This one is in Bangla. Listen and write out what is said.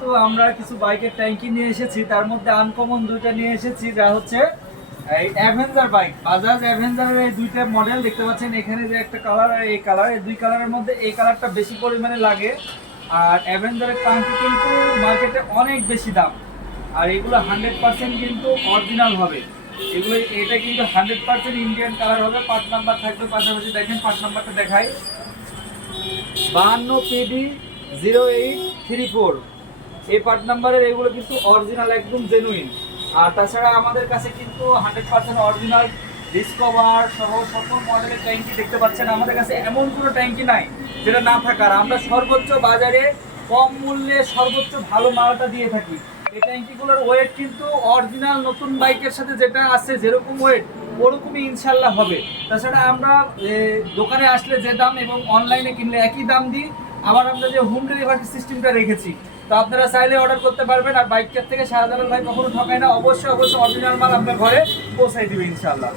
কিন্তু আমরা কিছু বাইকের ট্যাঙ্কি নিয়ে এসেছি, তার মধ্যে আনকমন দুইটা নিয়ে এসেছি, যা হচ্ছে এই অ্যাভেঞ্জার বাইক। বাজাজ অ্যাভেঞ্জারের এই দুইটা মডেল দেখতে পাচ্ছেন, এখানে যে একটা কালার আর এই কালার, এই দুই কালারের মধ্যে এই কালারটা বেশি পরিমাণে লাগে। আর অ্যাভেঞ্জারের ট্যাঙ্কি কিন্তু মার্কেটে অনেক বেশি দাম, আর এগুলো 100% কিন্তু অরিজিনাল হবে। এগুলো এটা কিন্তু 100% ইন্ডিয়ান কালার হবে। পার্ট নাম্বার থাকবে পাশাপাশি, দেখেন পার্ট নাম্বারটা দেখাই, 52PD0834। এই পার্ট নাম্বারের এগুলো কিন্তু অরিজিনাল, একদম জেনুইন। আর তাছাড়া আমাদের কাছে কিন্তু 100% অরিজিনাল ডিসকভার সহ সকল মডেলের ট্যাঙ্কি দেখতে পাচ্ছেন। আমাদের কাছে এমন কোনো ট্যাঙ্কি নাই যেটা না থাকার। আমরা সর্বোচ্চ বাজারে কম মূল্যে সর্বোচ্চ ভালো মালটা দিয়ে থাকি। এই ট্যাঙ্কিগুলোর ওয়েট কিন্তু অরিজিনাল নতুন বাইকের সাথে যেটা আছে যেরকম ওয়েট ওরকমই ইনশাল্লাহ হবে। তাছাড়া আমরা দোকানে আসলে যে দাম এবং অনলাইনে কিনলে একই দাম দিই। আবার আমরা যে হোম ডেলিভারি সিস্টেমটা রেখেছি, তো আপনারা চাইলে অর্ডার করতে পারবেন। আর বাইকের থেকে শাহজালাল ভাই কখনো ঠকায় না, অবশ্যই অবশ্যই অরিজিনাল মাল আপনার ঘরে পৌঁছাই দিবে ইনশাল্লাহ।